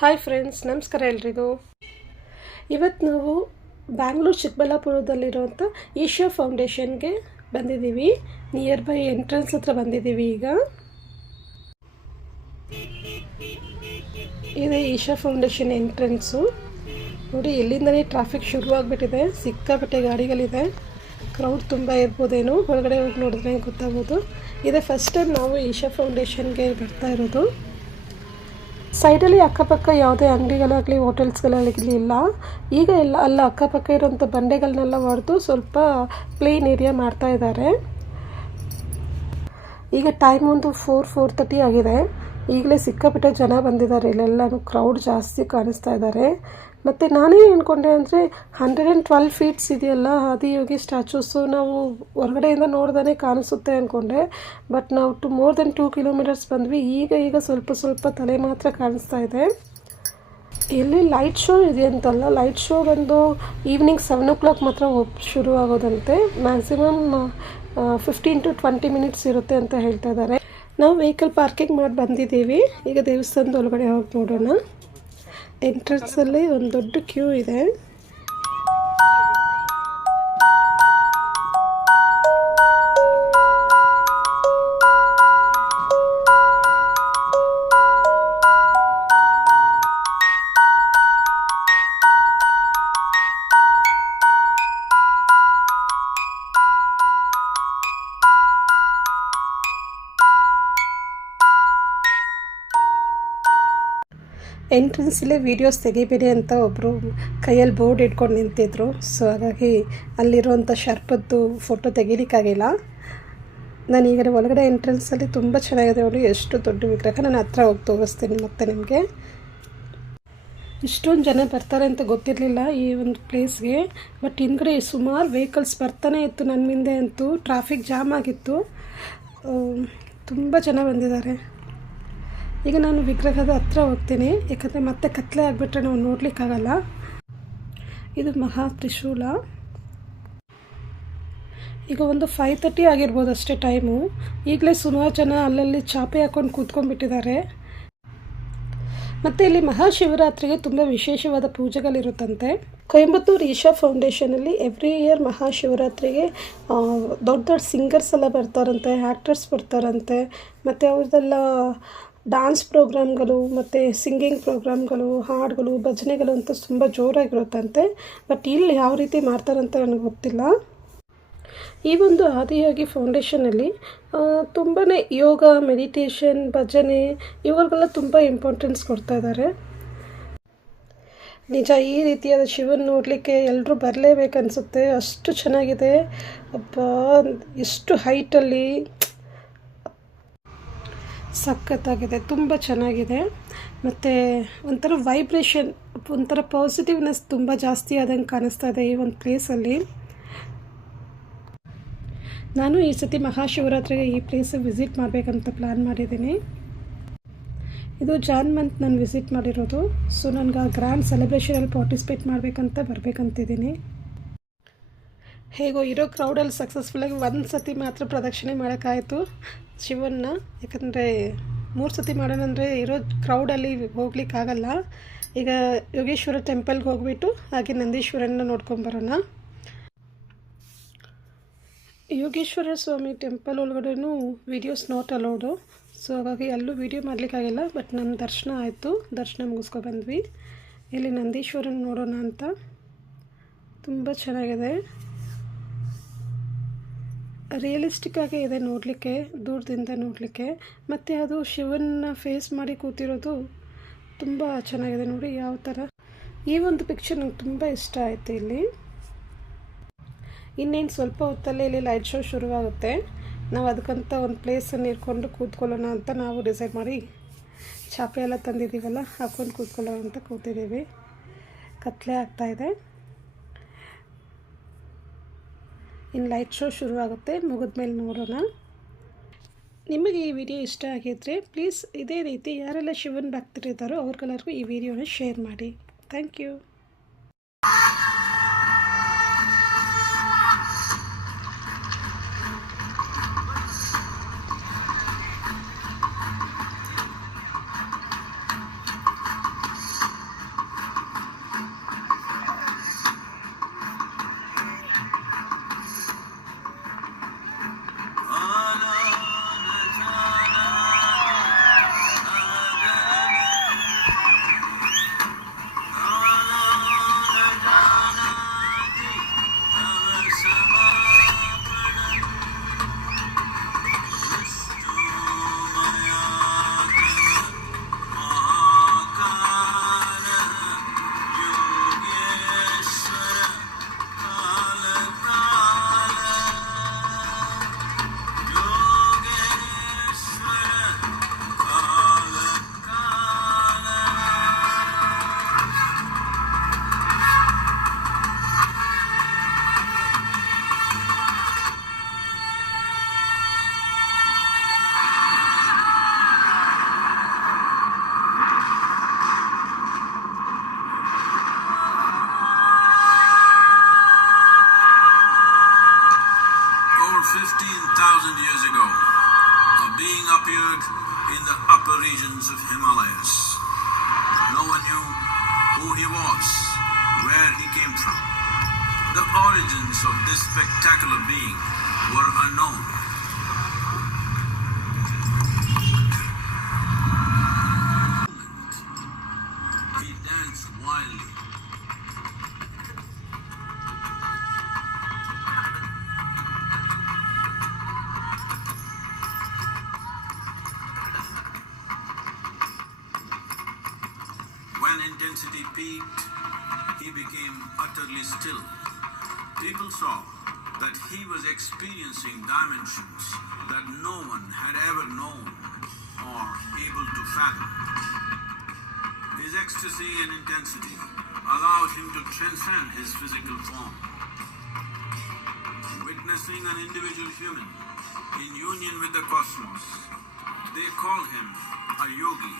Hi friends, ನಮಸ್ಕಾರ ಎಲ್ರಿಗೂ. ಇವತ್ತು ನಾವು ಬ್ಯಾಂಗ್ಳೂರು ಚಿಕ್ಕಬಳ್ಳಾಪುರದಲ್ಲಿರುವಂಥ ಈಶಾ ಫೌಂಡೇಶನ್ಗೆ ಬಂದಿದ್ದೀವಿ. ನಿಯರ್ ಬೈ ಎಂಟ್ರೆನ್ಸ್ ಹತ್ರ ಬಂದಿದ್ದೀವಿ. ಈಗ ಇದೆ ಈಶಾ ಫೌಂಡೇಶನ್ ಎಂಟ್ರೆನ್ಸು. ನೋಡಿ, ಇಲ್ಲಿಂದಲೇ ಟ್ರಾಫಿಕ್ ಶುರುವಾಗ್ಬಿಟ್ಟಿದೆ. ಸಿಕ್ಕಾಪಟ್ಟೆ ಗಾಡಿಗಳಿದೆ. ಕ್ರೌಡ್ ತುಂಬ ಇರ್ಬೋದೇನೋ, ಹೊರಗಡೆ ಹೋಗಿ ನೋಡಿದ್ರೆ ಗೊತ್ತಾಗ್ಬೋದು. ಇದೇ ಫಸ್ಟ್ ಟೈಮ್ ನಾವು ಈಶಾ ಫೌಂಡೇಶನ್ಗೆ ಬರ್ತಾ ಇರೋದು. ಸೈಡಲ್ಲಿ ಅಕ್ಕಪಕ್ಕ ಯಾವುದೇ ಅಂಗಡಿಗಳಾಗಲಿ ಹೋಟೆಲ್ಸ್ಗಳಾಗಲಿ ಇಲ್ಲ. ಈಗ ಎಲ್ಲ ಅಲ್ಲ ಅಕ್ಕಪಕ್ಕ ಇರೋಂಥ ಬಂಡೆಗಳನ್ನೆಲ್ಲ ಹೊಡೆದು ಸ್ವಲ್ಪ ಪ್ಲೇನ್ ಏರಿಯಾ ಮಾಡ್ತಾ ಇದ್ದಾರೆ. ಈಗ ಟೈಮ್ ಒಂದು 4:30 ಆಗಿದೆ. ಈಗಲೇ ಸಿಕ್ಕಾಪಟ್ಟೆ ಜನ ಬಂದಿದ್ದಾರೆ. ಇಲ್ಲೆಲ್ಲನೂ ಕ್ರೌಡ್ ಜಾಸ್ತಿ ಕಾಣಿಸ್ತಾ ಇದ್ದಾರೆ. ಮತ್ತು ನಾನೇ ಅಂದ್ಕೊಂಡೆ ಅಂದರೆ 112 ಫೀಟ್ಸ್ ಇದೆಯಲ್ಲ ಆದಿಯೋಗಿ ಸ್ಟ್ಯಾಚೂಸು, ನಾವು ಹೊರಗಡೆಯಿಂದ ನೋಡ್ದೇ ಕಾಣಿಸುತ್ತೆ ಅಂದ್ಕೊಂಡೆ. ಬಟ್ ನಾವು ಮೋರ್ ದೆನ್ 2 ಕಿಲೋಮೀಟರ್ಸ್ ಬಂದ್ವಿ. ಈಗ ಸ್ವಲ್ಪ ತಲೆ ಮಾತ್ರ ಕಾಣಿಸ್ತಾ ಇದೆ. ಇಲ್ಲಿ ಲೈಟ್ ಶೋ ಇದೆಯಂತಲ್ಲ, ಲೈಟ್ ಶೋ ಬಂದು ಈವ್ನಿಂಗ್ 7 o'clock ಮಾತ್ರ ಶುರು ಆಗೋದಂತೆ. ಮ್ಯಾಕ್ಸಿಮಮ್ 15 to 20 minutes ಇರುತ್ತೆ ಅಂತ ಹೇಳ್ತಾ ಇದ್ದಾರೆ. ನಾವು ವೆಹಿಕಲ್ ಪಾರ್ಕಿಂಗ್ ಮಾಡಿ ಬಂದಿದ್ದೀವಿ. ಈಗ ದೇವಸ್ಥಾನದ ಒಳಗಡೆ ಹೋಗಿ ನೋಡೋಣ. ಎಂಟ್ರೆನ್ಸಲ್ಲಿ ಒಂದು ದೊಡ್ಡ ಕ್ಯೂ ಇದೆ. ಎಂಟ್ರೆನ್ಸಲ್ಲೇ ವೀಡಿಯೋಸ್ ತೆಗಿಬೇಡಿ ಅಂತ ಒಬ್ಬರು ಕೈಯಲ್ಲಿ ಬೋರ್ಡ್ ಇಟ್ಕೊಂಡು ನಿಂತಿದ್ರು. ಸೊ ಹಾಗಾಗಿ ಅಲ್ಲಿರುವಂಥ ಶರ್ಪದ್ದು ಫೋಟೋ ತೆಗಿಲಿಕ್ಕಾಗಿಲ್ಲ. ನಾನೀಗ ಒಳಗಡೆ ಎಂಟ್ರೆನ್ಸಲ್ಲಿ ತುಂಬ ಚೆನ್ನಾಗಿದೆ. ಅವರು ಎಷ್ಟು ದೊಡ್ಡ ವಿಗ್ರಹ, ನಾನು ಹತ್ರ ಹೋಗಿ ತೋರಿಸ್ತೀನಿ ಮತ್ತೆ ನಿಮಗೆ. ಇಷ್ಟೊಂದು ಜನ ಬರ್ತಾರೆ ಅಂತ ಗೊತ್ತಿರಲಿಲ್ಲ ಈ ಒಂದು ಪ್ಲೇಸ್ಗೆ. ಬಟ್ ಹಿಂದ್ಗಡೆ ಸುಮಾರು ವೆಹಿಕಲ್ಸ್ ಬರ್ತಾನೆ ಇತ್ತು. ನನ್ನ ಹಿಂದೆ ಅಂತೂ ಟ್ರಾಫಿಕ್ ಜಾಮ್ ಆಗಿತ್ತು. ತುಂಬ ಜನ ಬಂದಿದ್ದಾರೆ. ಈಗ ನಾನು ವಿಗ್ರಹದ ಹತ್ರ ಹೋಗ್ತೀನಿ, ಯಾಕಂದರೆ ಮತ್ತೆ ಕತ್ಲೆ ಆಗಿಬಿಟ್ರೆ ನಾವು ನೋಡಲಿಕ್ಕಾಗಲ್ಲ. ಇದು ಮಹಾತ್ರಿಶೂಲ. ಈಗ ಒಂದು 5:30 ಆಗಿರ್ಬೋದು ಅಷ್ಟೇ ಟೈಮು. ಈಗಲೇ ಸುಮಾರು ಜನ ಅಲ್ಲಲ್ಲಿ ಚಾಪೆ ಹಾಕ್ಕೊಂಡು ಕೂತ್ಕೊಂಡ್ಬಿಟ್ಟಿದ್ದಾರೆ. ಮತ್ತು ಇಲ್ಲಿ ಮಹಾಶಿವರಾತ್ರಿಗೆ ತುಂಬ ವಿಶೇಷವಾದ ಪೂಜೆಗಳಿರುತ್ತಂತೆ. ಕೊಯಂಬತ್ತೂರು ಈಶಾ ಫೌಂಡೇಶನಲ್ಲಿ ಎವ್ರಿ ಇಯರ್ ಮಹಾಶಿವರಾತ್ರಿಗೆ ದೊಡ್ಡ ಸಿಂಗರ್ಸ್ ಎಲ್ಲ ಬರ್ತಾರಂತೆ, ಆ್ಯಕ್ಟರ್ಸ್ ಬರ್ತಾರಂತೆ. ಮತ್ತು ಅವ್ರದ್ದೆಲ್ಲ ಡ್ಯಾನ್ಸ್ ಪ್ರೋಗ್ರಾಮ್ಗಳು ಮತ್ತು ಸಿಂಗಿಂಗ್ ಪ್ರೋಗ್ರಾಮ್ಗಳು, ಹಾಡುಗಳು, ಭಜನೆಗಳು ಅಂತ ತುಂಬ ಜೋರಾಗಿರುತ್ತಂತೆ. ಬಟ್ ಇಲ್ಲಿ ಯಾವ ರೀತಿ ಮಾಡ್ತಾರಂತ ನನಗೆ ಗೊತ್ತಿಲ್ಲ. ಈ ಒಂದು ಆದಿಯೋಗಿ ಫೌಂಡೇಶನಲ್ಲಿ ತುಂಬಾ ಯೋಗ, ಮೆಡಿಟೇಷನ್, ಭಜನೆ ಇವುಗಳಿಗೆಲ್ಲ ತುಂಬ ಇಂಪಾರ್ಟೆನ್ಸ್ ಕೊಡ್ತಾ ಇದ್ದಾರೆ. ನಿಜ, ಈ ರೀತಿಯಾದ ಶಿವನ ನೋಡಲಿಕ್ಕೆ ಎಲ್ಲರೂ ಬರಲೇಬೇಕನ್ಸುತ್ತೆ. ಅಷ್ಟು ಚೆನ್ನಾಗಿದೆ. ಅಬ್ಬಾ, ಎಷ್ಟು ಹೈಟಲ್ಲಿ, ಸಖತ್ತಾಗಿದೆ, ತುಂಬ ಚೆನ್ನಾಗಿದೆ. ಮತ್ತು ಒಂಥರ ವೈಬ್ರೇಷನ್, ಒಂಥರ ಪಾಸಿಟಿವ್ನೆಸ್ ತುಂಬ ಜಾಸ್ತಿ ಆದಂಗೆ ಕಾಣಿಸ್ತಾ ಇದೆ ಈ ಒಂದು ಪ್ಲೇಸಲ್ಲಿ. ನಾನು ಈ ಸತಿ ಮಹಾಶಿವರಾತ್ರಿಗೆ ಈ ಪ್ಲೇಸಿಗೆ ವಿಸಿಟ್ ಮಾಡಬೇಕಂತ ಪ್ಲ್ಯಾನ್ ಮಾಡಿದ್ದೀನಿ. ಇದು ಜಾನ್ ಮಂತ್ ನಾನು ವಿಸಿಟ್ ಮಾಡಿರೋದು. ಸೊ ನನಗೆ ಆ ಗ್ರ್ಯಾಂಡ್ ಸೆಲೆಬ್ರೇಷನಲ್ಲಿ ಪಾರ್ಟಿಸಿಪೇಟ್ ಬರಬೇಕಂತಿದ್ದೀನಿ. ಹೇಗೋ ಇರೋ ಕ್ರೌಡಲ್ಲಿ ಸಕ್ಸಸ್ಫುಲ್ಲಾಗಿ ಒಂದು ಸತಿ ಮಾತ್ರ ಪ್ರದಕ್ಷಿಣೆ ಮಾಡೋಕ್ಕಾಯಿತು ಶಿವನ್ನ. ಯಾಕಂದರೆ 3 ಸತಿ ಮಾಡೋಣಂದರೆ ಇರೋ ಕ್ರೌಡಲ್ಲಿ ಹೋಗ್ಲಿಕ್ಕಾಗಲ್ಲ. ಈಗ ಯೋಗೇಶ್ವರ ಟೆಂಪಲ್ಗೆ ಹೋಗ್ಬಿಟ್ಟು ಹಾಗೆ ನಂದೀಶ್ವರನ್ನ ನೋಡ್ಕೊಂಬರೋಣ. ಯೋಗೇಶ್ವರ ಸ್ವಾಮಿ ಟೆಂಪಲ್ ಒಳಗಡೆನೂ ವೀಡಿಯೋಸ್ ನಾಟ್ ಅಲೌಡು. ಸೊ ಹಾಗಾಗಿ ಅಲ್ಲೂ ವೀಡಿಯೋ ಮಾಡಲಿಕ್ಕಾಗಿಲ್ಲ. ಬಟ್ ನಮ್ಮ ದರ್ಶನ ಆಯಿತು, ದರ್ಶನ ಮುಗಿಸ್ಕೊಬಂದ್ವಿ. ಇಲ್ಲಿ ನಂದೀಶ್ವರನ ನೋಡೋಣ ಅಂತ. ತುಂಬ ಚೆನ್ನಾಗಿದೆ, ರಿಯಲಿಸ್ಟಿಕ್ಕಾಗಿ ಇದೆ ನೋಡಲಿಕ್ಕೆ, ದೂರದಿಂದ ನೋಡಲಿಕ್ಕೆ. ಮತ್ತು ಅದು ಶಿವನ್ನ ಫೇಸ್ ಮಾಡಿ ಕೂತಿರೋದು ತುಂಬ ಚೆನ್ನಾಗಿದೆ. ನೋಡಿ ಯಾವ ಥರ. ಈ ಒಂದು ಪಿಕ್ಚರ್ ನಂಗೆ ತುಂಬ ಇಷ್ಟ ಆಯಿತು. ಇಲ್ಲಿ ಇನ್ನೇನು ಸ್ವಲ್ಪ ಹೊತ್ತಲ್ಲಿ ಇಲ್ಲಿ ಲೈಟ್ ಶೋ ಶುರುವಾಗುತ್ತೆ. ನಾವು ಅದಕ್ಕಂತ ಒಂದು ಪ್ಲೇಸನ್ನು ಇಟ್ಕೊಂಡು ಕೂತ್ಕೊಳ್ಳೋಣ ಅಂತ ನಾವು ಡಿಸೈಡ್ ಮಾಡಿ ಚಾಪೆ ಎಲ್ಲ ತಂದಿದ್ದೀವಲ್ಲ ಹಾಕ್ಕೊಂಡು ಕೂತ್ಕೊಳ್ಳೋಣ ಅಂತ ಕೂತಿದ್ದೀವಿ. ಕತ್ಲೆ ಆಗ್ತಾಯಿದೆ. ಇನ್ನು ಲೈಟ್ ಶೋ ಶುರುವಾಗುತ್ತೆ, ಮುಗಿದ್ಮೇಲೆ ನೋಡೋಣ. ನಿಮಗೆ ಈ ವಿಡಿಯೋ ಇಷ್ಟ ಆಗಿದ್ದರೆ ಪ್ಲೀಸ್ ಇದೇ ರೀತಿ ಯಾರೆಲ್ಲ ಶಿವನ ಭಕ್ತರಿದ್ದಾರೋ ಅವ್ರಿಗೆಲ್ಲರಿಗೂ ಈ ವಿಡಿಯೋನ ಶೇರ್ ಮಾಡಿ. Thank you. Appeared in the upper regions of Himalayas. No one knew who he was, where he came from. The origins of this spectacular being were unknown. He danced wildly. When intensity peaked, he became utterly still. People saw that he was experiencing dimensions that no one had ever known or able to fathom. His ecstasy and intensity allowed him to transcend his physical form. Witnessing an individual human in union with the cosmos, they called him a yogi,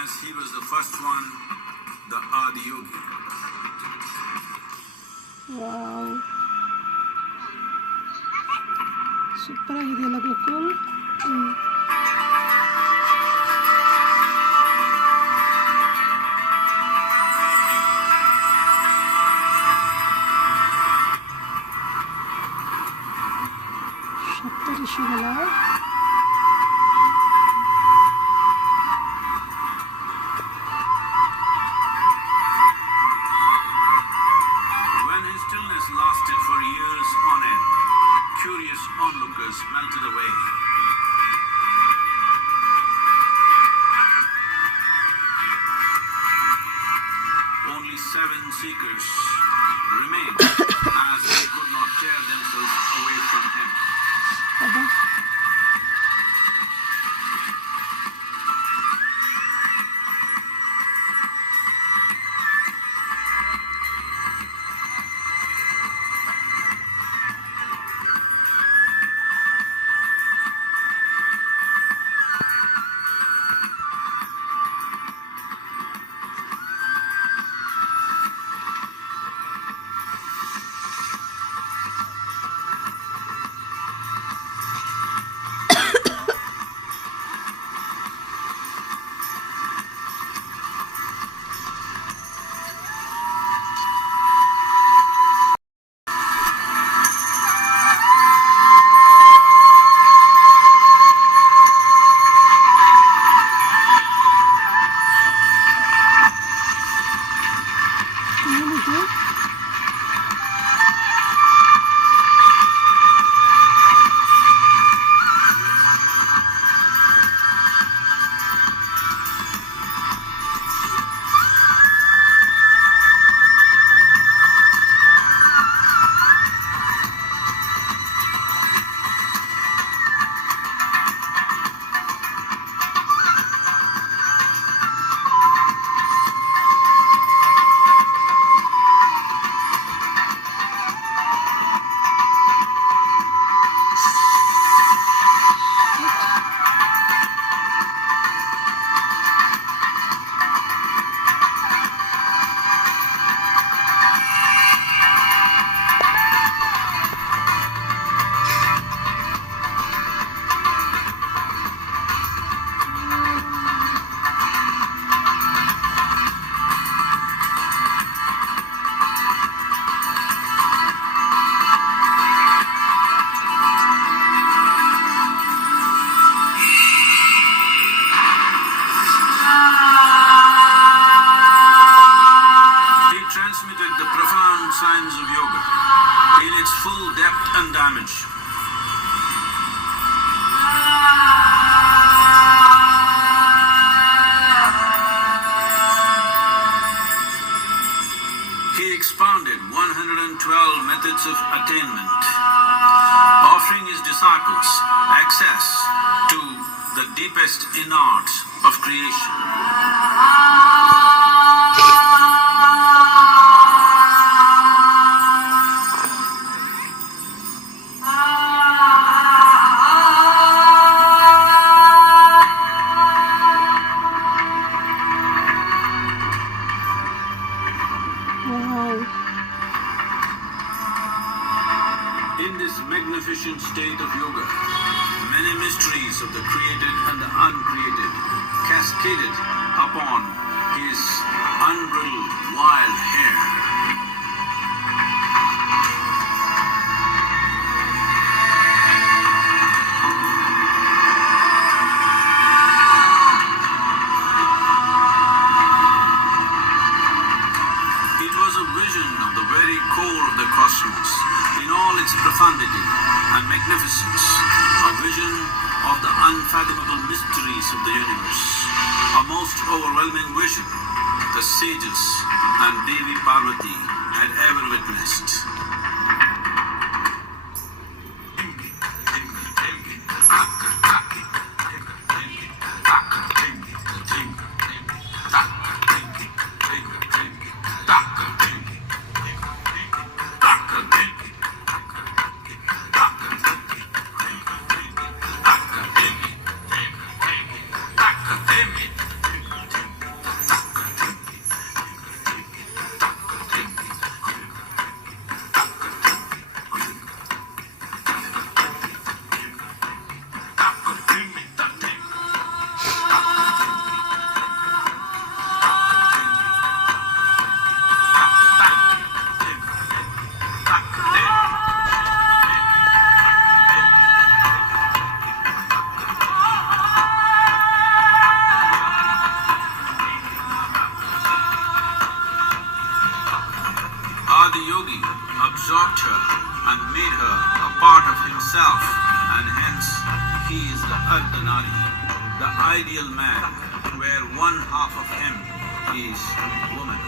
as he was the first one, the Adi Yogi. Wow. Super ಆಗಿದೆಯಲ್ಲ ಗೋಕುಲ್. ಸಪ್ತಋಷಿಗಳ lasted for years on end. Curious onlookers melted away. Only 7 seekers remained as they could not tear themselves away from him. access to the deepest innards of creation. Wow. In this magnificent state of yoga, many mysteries of the created and the uncreated cascaded upon his unbridled wild hair. It was a vision of the very core of the cosmos in all its profundity and magnificence, a vision of the unfathomable mysteries of the universe, a most overwhelming vision the sages and Devi Parvati had ever witnessed. The yogi absorbed her and made her a part of himself, and hence he is the Ardhanari, the ideal man, where one half of him is woman.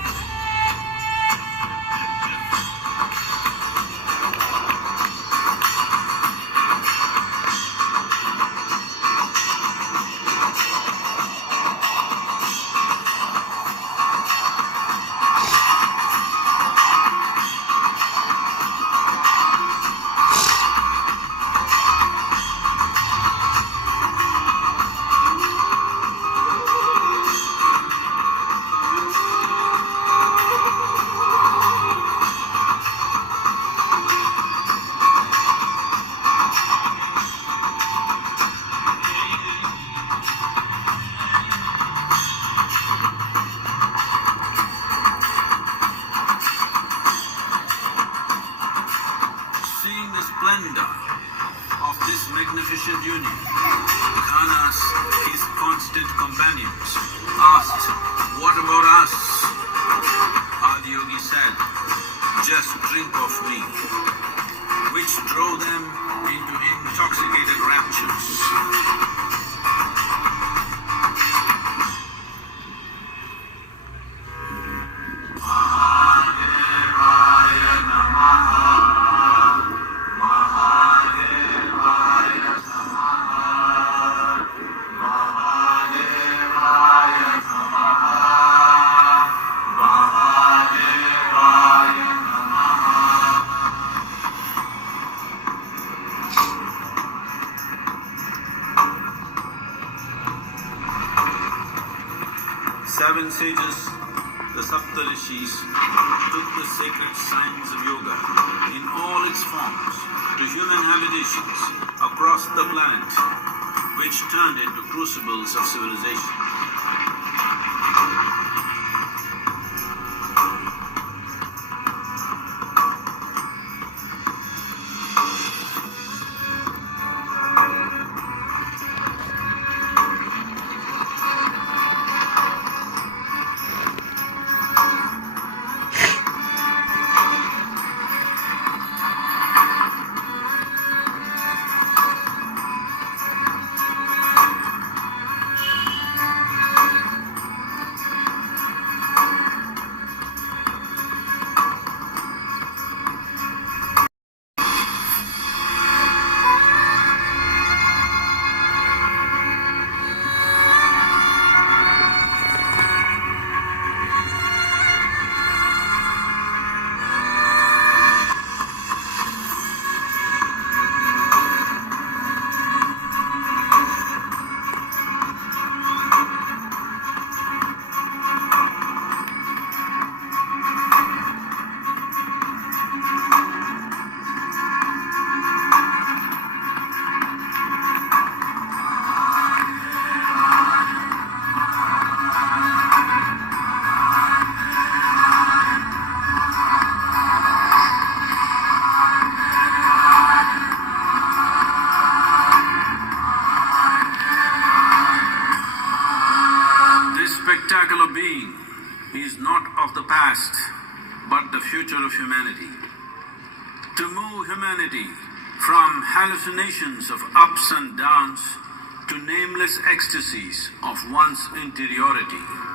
Splendor of this magnificent union, Khanas, his constant companions, asked, "What about us?" Adiyogi said, "Just drink of me," which drove them into intoxicated raptures. Seven sages, the Saptarishis, took the sacred science of yoga in all its forms to human habitations across the planet, which turned into crucibles of civilization. future of humanity. To move humanity from hallucinations of ups and downs to nameless ecstasies of one's interiority.